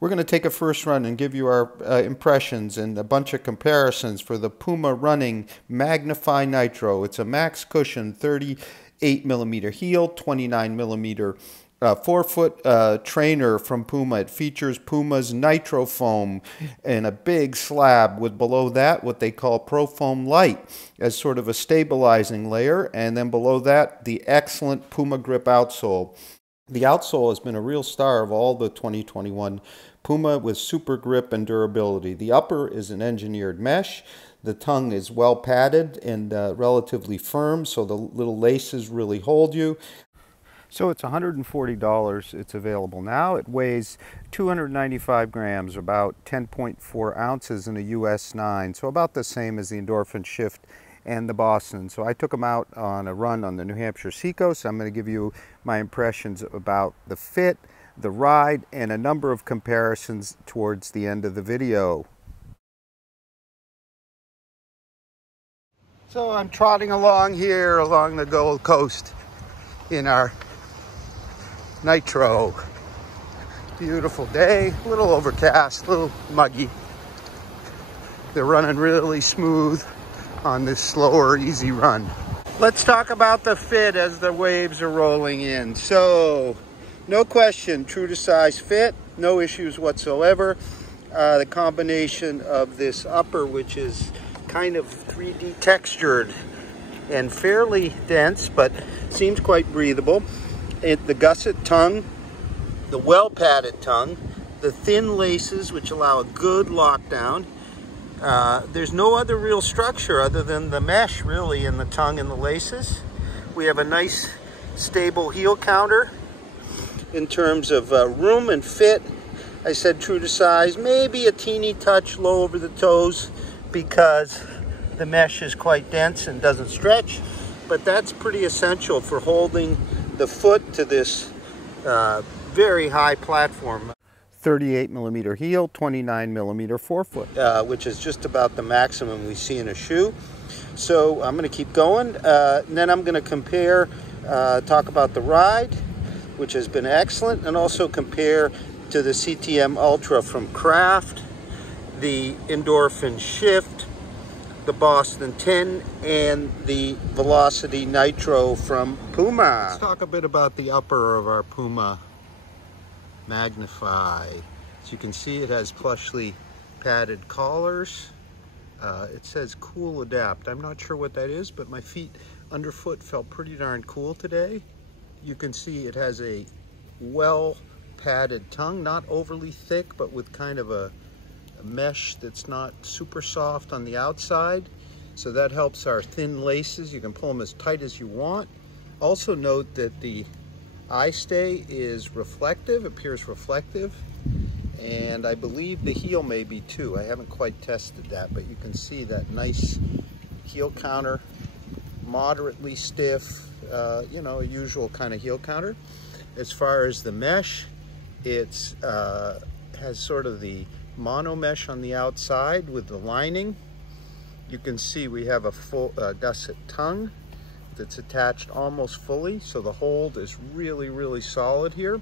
We're going to take a first run and give you our impressions and a bunch of comparisons for the Puma running Magnify Nitro. It's a max cushion 38mm heel, 29mm forefoot trainer from Puma. It features Puma's Nitro foam and a big slab with below that what they call Pro Foam Light as sort of a stabilizing layer, and then below that the excellent Puma grip outsole. The outsole has been a real star of all the 2021 Puma with super grip and durability. The upper is an engineered mesh. The tongue is well padded and relatively firm, so the little laces really hold you. So it's $140. It's available now. It weighs 295 grams, about 10.4 ounces in a US 9, so about the same as the Endorphin Shift and the Boston. So I took them out on a run on the New Hampshire Seacoast. I'm going to give you my impressions about the fit, the ride, and a number of comparisons towards the end of the video. So I'm trotting along here along the Gold Coast in our Nitro. Beautiful day, a little overcast, a little muggy. They're running really smooth on this slower, easy run. Let's talk about the fit as the waves are rolling in. So, no question, true to size fit, no issues whatsoever. The combination of this upper, which is kind of 3D textured and fairly dense, but seems quite breathable. The gusset tongue, the well-padded tongue, the thin laces, which allow a good lockdown. There's no other real structure other than the mesh, really, in the tongue and the laces. We have a nice, stable heel counter in terms of room and fit. I said true to size, maybe a teeny touch low over the toes because the mesh is quite dense and doesn't stretch, but that's pretty essential for holding the foot to this very high platform. 38mm heel, 29mm forefoot, which is just about the maximum we see in a shoe. So I'm going to keep going. And then I'm going to compare, talk about the ride, which has been excellent, and also compare to the CTM Ultra from Craft, the Endorphin Shift, the Boston 10, and the Velocity Nitro from Puma. Let's talk a bit about the upper of our Puma Magnify. As you can see, it has plushly padded collars. It says Cool Adapt. I'm not sure what that is, but my feet underfoot felt pretty darn cool today. You can see it has a well padded tongue, not overly thick, but with kind of a mesh that's not super soft on the outside. So that helps our thin laces. You can pull them as tight as you want. Also note that the eye stay is reflective, appears reflective, and I believe the heel may be too. I haven't quite tested that, but you can see that nice heel counter, moderately stiff, you know, a usual kind of heel counter. As far as the mesh, it's has sort of the mono mesh on the outside with the lining. You can see we have a full gusset tongue that's attached almost fully, so the hold is really, really solid here.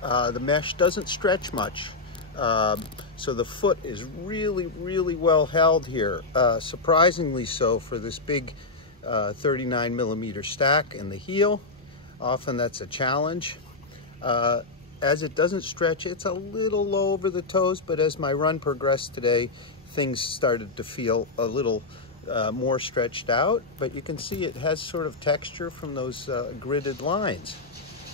The mesh doesn't stretch much, so the foot is really, really well held here, surprisingly so for this big 39mm stack in the heel. Often that's a challenge. As it doesn't stretch, it's a little low over the toes, but as my run progressed today, things started to feel a little more stretched out, but you can see it has sort of texture from those gridded lines.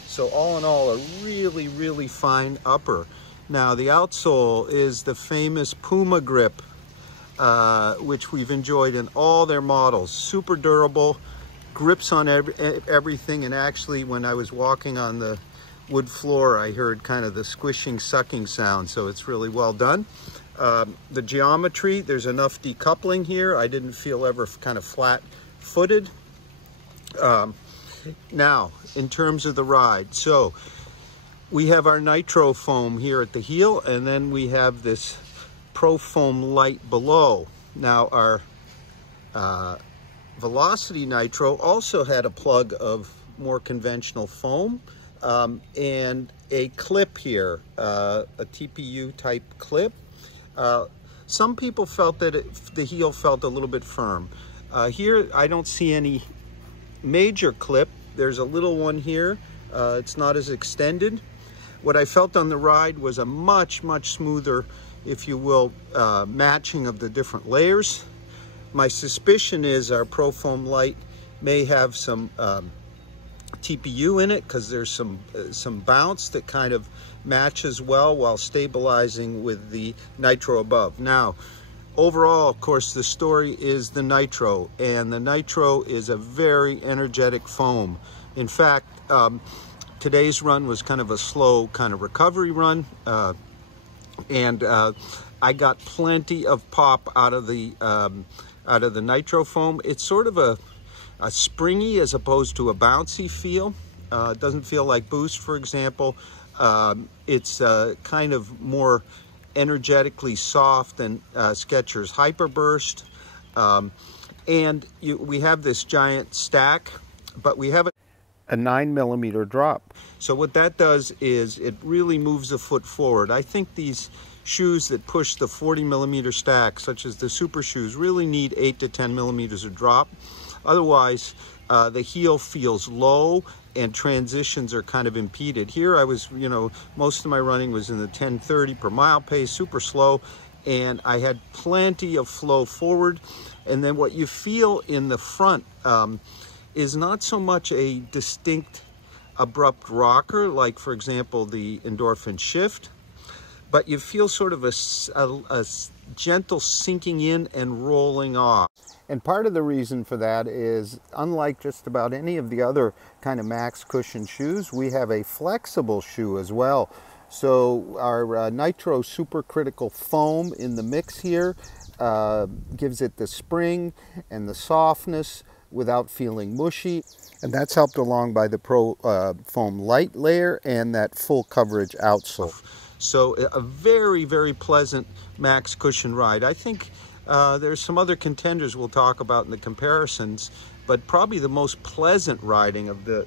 So all in all, a really, really fine upper. Now the outsole is the famous Puma grip, which we've enjoyed in all their models. Super durable, grips on everything, and actually when I was walking on the wood floor, I heard kind of the squishing, sucking sound, so it's really well done. The geometry, there's enough decoupling here. I didn't feel ever kind of flat-footed. Now, in terms of the ride, so we have our Nitro foam here at the heel, and then we have this Pro Foam Light below. Now, our Velocity Nitro also had a plug of more conventional foam. and a clip here, a TPU type clip. Some people felt that the heel felt a little bit firm. Here I don't see any major clip. There's a little one here. It's not as extended. What I felt on the ride was a much smoother, if you will, matching of the different layers. My suspicion is our Pro Foam Light may have some TPU in it, because there's some bounce that kind of matches well while stabilizing with the Nitro above. Now, overall, of course, the story is the Nitro, and the Nitro is a very energetic foam. In fact, today's run was kind of a slow kind of recovery run, and I got plenty of pop out of the Nitro foam. It's sort of a springy as opposed to a bouncy feel. It doesn't feel like Boost, for example. It's kind of more energetically soft than Skechers Hyperburst. And we have this giant stack, but we have a 9mm drop. So what that does is it really moves the foot forward. I think these shoes that push the 40mm stack, such as the Super shoes, really need 8 to 10mm of drop. Otherwise, the heel feels low and transitions are kind of impeded. Here I was, most of my running was in the 10:30 per mile pace, super slow, and I had plenty of flow forward. And then what you feel in the front is not so much a distinct abrupt rocker, like for example the Endorphin Shift, but you feel sort of a gentle sinking in and rolling off. And part of the reason for that is, unlike just about any of the other kind of max cushion shoes, we have a flexible shoe as well. So our Nitro Supercritical Foam in the mix here gives it the spring and the softness without feeling mushy. And that's helped along by the Pro Foam Light layer and that full coverage outsole. So a very pleasant max cushion ride. I think there's some other contenders we'll talk about in the comparisons, but probably the most pleasant riding of the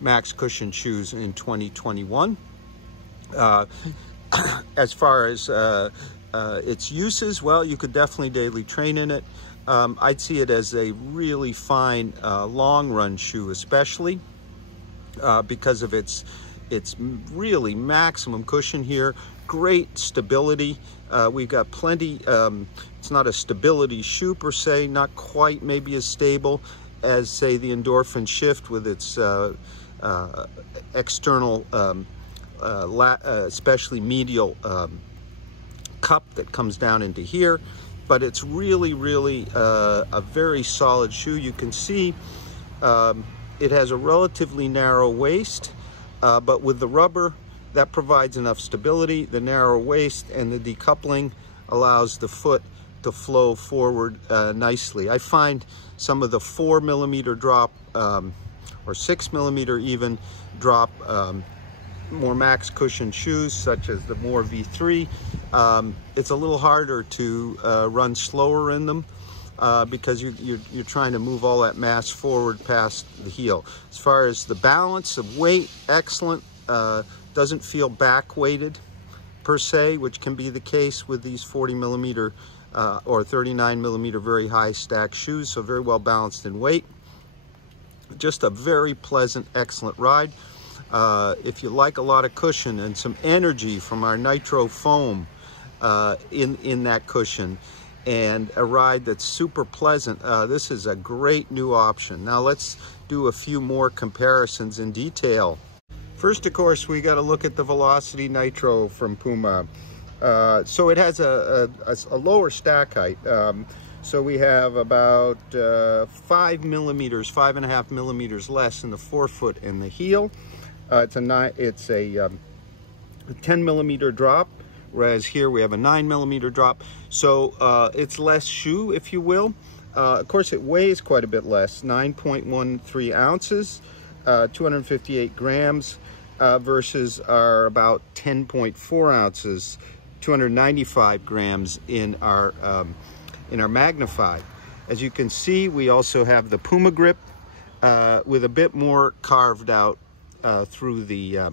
max cushion shoes in 2021. As far as its uses, well, you could definitely daily train in it. I'd see it as a really fine long run shoe, especially because of its really maximum cushion here. Great stability. We've got plenty. It's not a stability shoe per se, not quite maybe as stable as, say, the Endorphin Shift with its external, especially medial cup that comes down into here. But it's really a very solid shoe. You can see it has a relatively narrow waist, but with the rubber, that provides enough stability. The narrow waist and the decoupling allows the foot to flow forward nicely. I find some of the 4mm drop or 6mm even drop more max cushion shoes, such as the More V3. It's a little harder to run slower in them because you're trying to move all that mass forward past the heel. As far as the balance of weight, excellent. Doesn't feel back weighted per se, which can be the case with these 40mm or 39mm very high stack shoes, so very well balanced in weight. Just a very pleasant, excellent ride. If you like a lot of cushion and some energy from our Nitro foam in that cushion, and a ride that's super pleasant, this is a great new option. Now let's do a few more comparisons in detail. First, of course, we got to look at the Velocity Nitro from Puma. So it has a lower stack height. So we have about 5.5 millimeters less in the forefoot and the heel. It's a 10mm drop, whereas here we have a 9mm drop. So it's less shoe, if you will. Of course, it weighs quite a bit less, 9.13 ounces, 258 grams. Versus our about 10.4 ounces, 295 grams in our Magnify. As you can see, we also have the Puma grip with a bit more carved out through the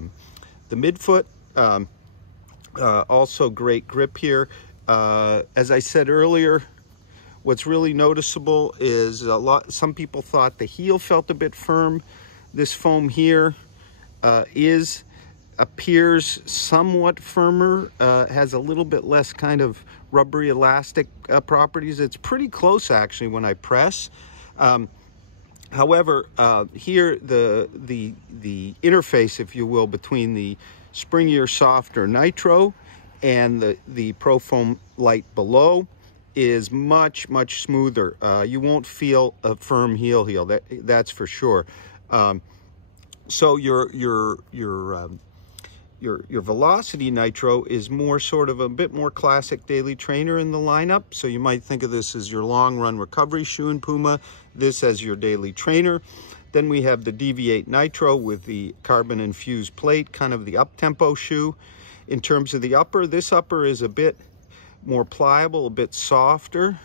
midfoot. Also great grip here. As I said earlier, what's really noticeable is some people thought the heel felt a bit firm. This foam here appears somewhat firmer, has a little bit less kind of rubbery elastic properties. It's pretty close actually when I press. However, here the interface, if you will, between the springier, softer Nitro and the Pro Foam Light below is much smoother. You won't feel a firm heel. That's for sure. So your Velocity Nitro is more sort of a bit more classic daily trainer in the lineup. So you might think of this as your long run recovery shoe in Puma, this as your daily trainer. Then we have the Deviate Nitro with the carbon infused plate, kind of the up-tempo shoe. In terms of the upper, this upper is a bit more pliable, a bit softer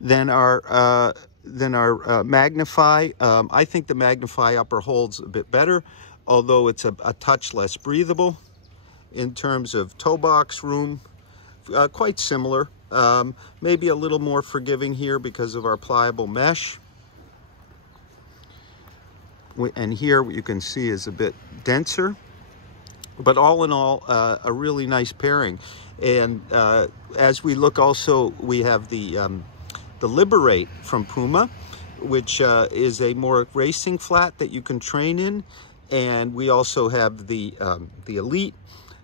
than our Magnify. I think the Magnify upper holds a bit better, although it's a touch less breathable. In terms of toe box room, quite similar. Maybe a little more forgiving here because of our pliable mesh. And here what you can see is a bit denser. But all in all, a really nice pairing. And as we look also, we have the Liberate from Puma, which is a more racing flat that you can train in. And we also have the Elite,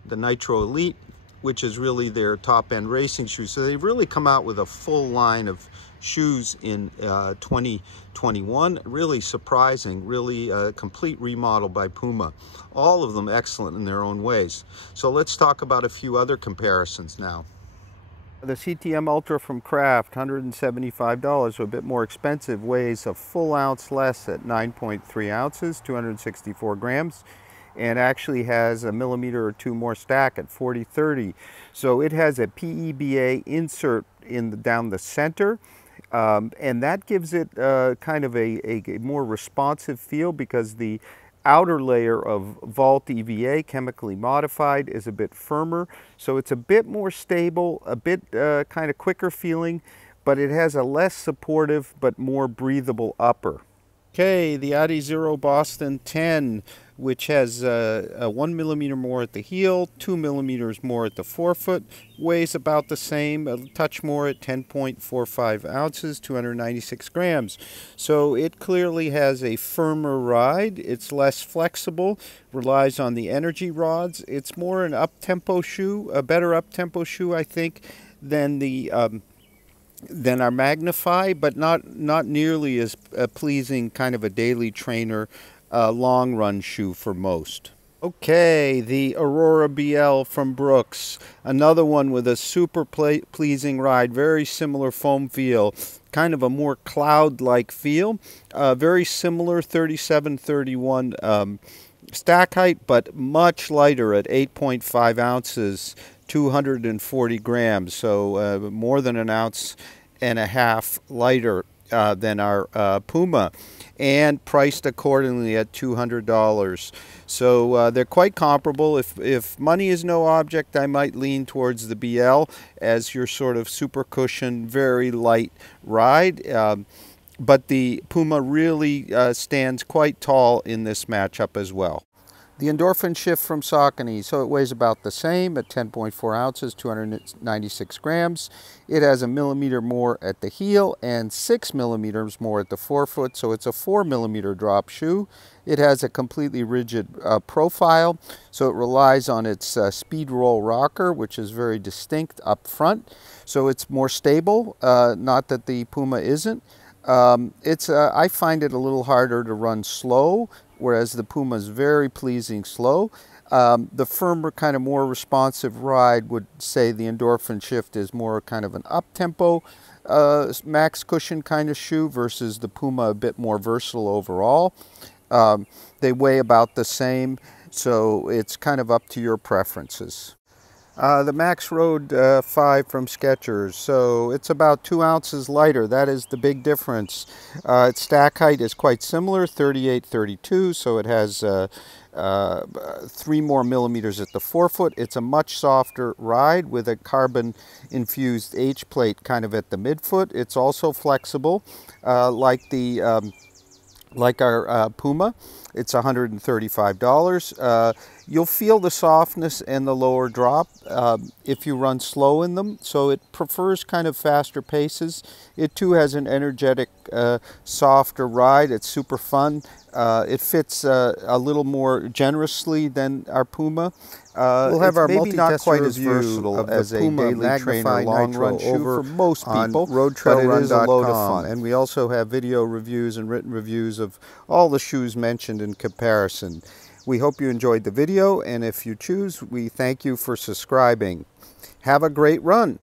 the Nitro Elite, which is really their top-end racing shoe. So they've really come out with a full line of shoes in 2021. Really surprising, really a complete remodel by Puma. All of them excellent in their own ways. So let's talk about a few other comparisons now. The CTM Ultra from Kraft, $175, so a bit more expensive, weighs a full ounce less at 9.3 ounces, 264 grams, and actually has a millimeter or two more stack at 40/30. So it has a PEBA insert down the center, and that gives it kind of a more responsive feel because the outer layer of Vault EVA, chemically modified, is a bit firmer. So it's a bit more stable, a bit kind of quicker feeling, but it has a less supportive but more breathable upper. Okay, the Adizero Boston 10, which has a 1 millimeter more at the heel, 2 millimeters more at the forefoot, weighs about the same, a touch more at 10.45 ounces, 296 grams. So it clearly has a firmer ride. It's less flexible, relies on the energy rods. It's more an up-tempo shoe, a better up-tempo shoe, I think, than our Magnify, but not nearly as pleasing kind of a daily trainer long run shoe for most. Okay, the Aurora-BL from Brooks, another one with a super pleasing ride, very similar foam feel, kind of a more cloud-like feel, very similar 37-31 stack height, but much lighter at 8.5 ounces, 240 grams, so more than an ounce and a half lighter than our Puma, and priced accordingly at $200. So they're quite comparable. If money is no object, I might lean towards the BL as your sort of super cushion, very light ride. But the Puma really stands quite tall in this matchup as well. The Endorphin Shift from Saucony, so it weighs about the same at 10.4 ounces, 296 grams. It has a millimeter more at the heel and 6 millimeters more at the forefoot, so it's a 4 millimeter drop shoe. It has a completely rigid profile, so it relies on its speed roll rocker, which is very distinct up front. So it's more stable, not that the Puma isn't. I find it a little harder to run slow, whereas the Puma is very pleasing slow. The firmer, kind of more responsive ride would say the Endorphin Shift is more kind of an up-tempo max cushion kind of shoe versus the Puma a bit more versatile overall. They weigh about the same, so it's kind of up to your preferences. The Max Road 5 from Skechers. So it's about 2 ounces lighter. That is the big difference. Its stack height is quite similar, 38-32, so it has 3 more millimeters at the forefoot. It's a much softer ride with a carbon infused H plate kind of at the midfoot. It's also flexible, like our Puma. It's $135. You'll feel the softness and the lower drop if you run slow in them. So it prefers kind of faster paces. It too has an energetic, softer ride. It's super fun. It fits a little more generously than our Puma. We'll have our maybe not quite as versatile as a Puma daily trainer long run shoe for most people, but it is a load of fun. And we also have video reviews and written reviews of all the shoes mentioned in comparison. We hope you enjoyed the video, and if you choose, we thank you for subscribing. Have a great run.